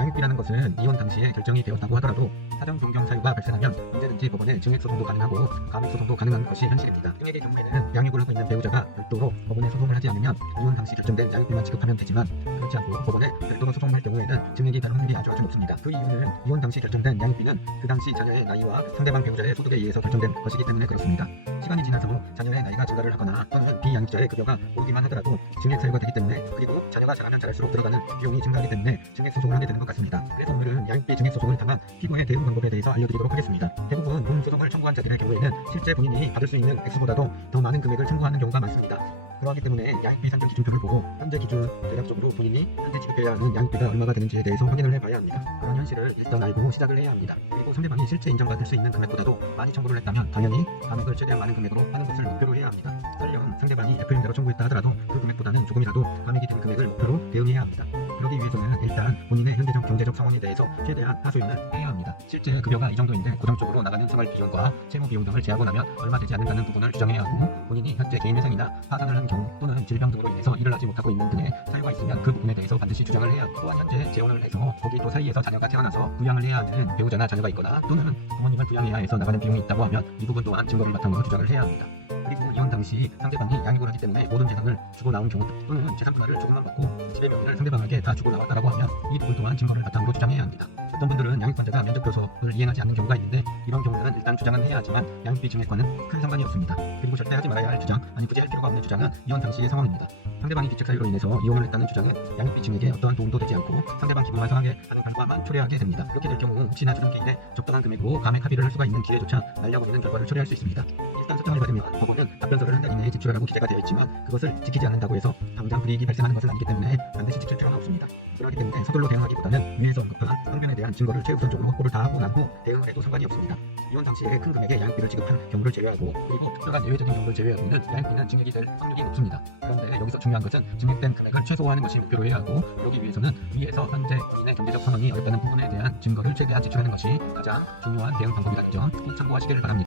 양육비라는 것은 이혼 당시에 결정이 되었다고 하더라도 사정 변경 사유가 발생하면 언제든지 법원에 증액 소송도 가능하고 가압류 소송도 가능한 것이 현실입니다. 증액의 경우에는 양육을 하고 있는 배우자가 별도로 법원에 소송을 하지 않으면 이혼 당시 결정된 양육비만 지급하면 되지만, 그렇지 않고 법원에 별도로 소송을 할 경우에는 증액이 다른 확률이 아주 높습니다. 그 이유는 이혼 당시 결정된 양육비는 그 당시 자녀의 나이와 상대방 배우자의 소득에 의해서 결정된 것이기 때문에 그렇습니다. 시간이 지나서 자녀의 나이가 증가를 하거나 또는 비양육자의 급여가 오르기만 하더라도 증액 사유가 되기 때문에, 그리고 자녀가 자라면 자랄수록 들어가는 비용이 증가하기 때문에 증액 소송을 하게 되는 것 같습니다. 그래서 오늘은 양육비 증액 소송을 당한 피고의 대응 방법에 대해서 알려드리도록 하겠습니다. 대부분 본 소송을 청구한 자들의 경우에는 실제 본인이 받을 수 있는 액수보다도 더 많은 금액을 청구하는 경우가 많습니다. 그러하기 때문에 양육비 산정 기준표를 보고 현재 기준 대략적으로 본인이 현재 지급해야 하는 양육비가 얼마가 되는지에 대해서 확인을 해봐야 합니다. 그런 현실을 일단 알고 시작을 해야 합니다. 그리고 상대방이 실제 인정받을 수 있는 금액보다도 많이 청구를 했다면 당연히 감액을 최대한 많은 금액으로 하는 것을 목표로 해야 합니다. 설령 상대방이 FM대로 청구했다 하더라도 그 금액보다는 조금이라도 감액이 된 금액을 목표로 대응해야 합니다. 그러기 위해서는 일단 본인의 현재적 경제적 상황에 대해서 최대한 하소연을 해야 합니다. 실제 급여가 이 정도인데 고정적으로 나가는 생활 비용과 채무 비용 등을 제하고 나면 얼마 되지 않는다는 부분을 주장해야 하고, 본인이 현재 개인회생이나 파산을 한 경우 또는 질병 등으로 인해서 일을 하지 못하고 있는 등의 사유가 있으면 그 부분에 대해서 반드시 주장을 해야 하고, 또한 현재 재혼을 해서 거기 또 사이에서 자녀가 태어나서 부양을 해야 하는 배우자나 자녀가 있거나 또는 부모님을 부양해야 해서 나가는 비용이 있다고 하면 이 부분 또한 증거를 바탕으로 주장을 해야 합니다. 그리고 이혼 당시 상대방이 양육을 하기 때문에 모든 재산을 주고 나온 경우 또는 재산 분할을 조금만 받고 집의 명의를 상대방에게 다 주고 나왔다라고 하면 이 부분 또한 증거를 바탕으로 주장해야 합니다. 어떤 분들은 양육관자가 면접교섭을 이행하지 않는 경우가 있는데, 이런 경우는 일단 주장은 해야 하지만 양육비 증액과는 큰 상관이 없습니다. 그리고 절대 하지 말아야 할 주장, 아니 굳이 할 필요가 없는 주장은 이혼 당시의 상황입니다. 상대방이 뒷책 사유로 인해서 이혼을 했다는 주장은 양육비 증액에 어떠한 도움도 되지 않고 상대방 기분을 상하게 하는 결과만 초래하게 됩니다. 그렇게 될 경우 혹시나 주등기일에 적당한 금액으로 감액 합의를 할 수가 있는 기회조차 날려버리는 결과를 초래할 수 있습니다. 일단 설정을 받으면 법원은 답변서를 한 달 이내에 제출하라고 기재가 되어 있지만, 그것을 지키지 않는다고 해서 당장 불이익이 발생하는 것은 아니기 때문에 반드시 지킬 필요는 없습니다. 그렇기 때문에 서둘러 대응하기보다는 위에서 언급한 항변에 대한 증거를 최우선적으로 확보를 다 하고 난 후 대응을 해도 상관이 없습니다. 이혼 당시에 큰 금액의 양육비를 지급한 경우를 제외하고, 그리고 특별한 예외적인 경우를 제외하고는 양육비는 증액이 될 확률이 높습니다. 그런데 여기서 중요한 것은 증액된 금액을 최소화하는 것이 목표로 해야 하고, 그러기 위해서는 위에서 현재 본인의 경제적 상황이 어렵다는 부분에 대한 증거를 최대한 제출하는 것이 가장 중요한 대응 방법이라는 점 꼭 참고하시길 바랍니다.